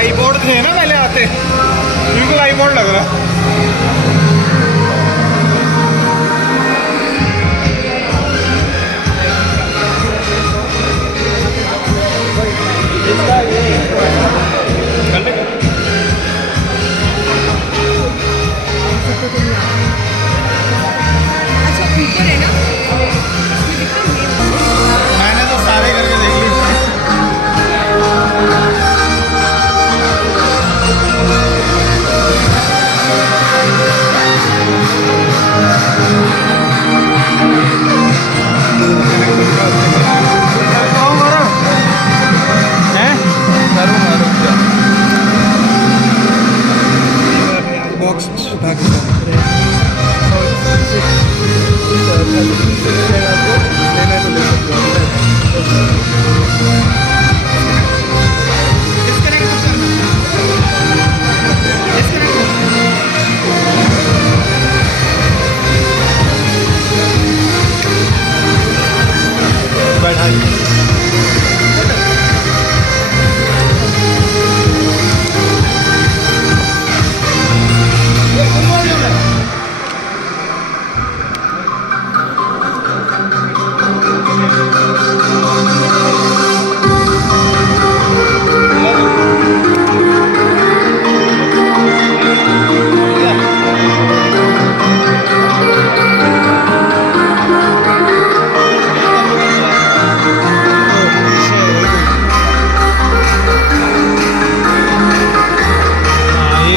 आईपोड थे ना पहले आते, बिल्कुल आईपोड लग रहा। अच्छा ऊपर है ना, मैंने तो सारे करके देख ली। बॉक्स उठा के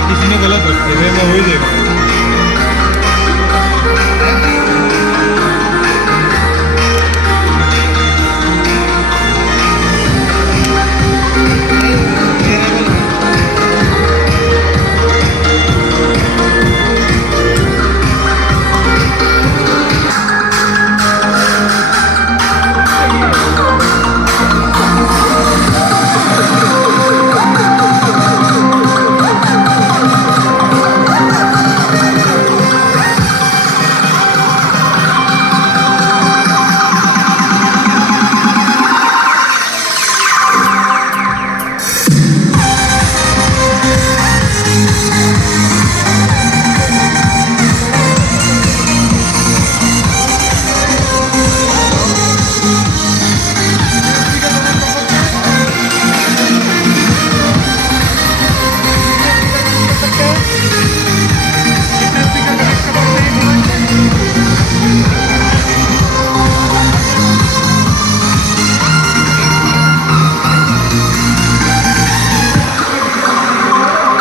किसी ने गलत रखे थे, मैं वही देख रहा हूँ।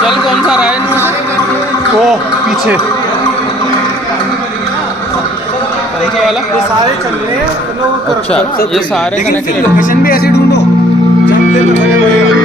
चल कौन सा रहा है इनमें से? वो पीछे कौन सा वाला? ये सारे चल रहे हैं। अच्छा ये सारे लेकिन फिर कनेक्टेड। लोकेशन भी ऐसे ढूंढो जब ले तो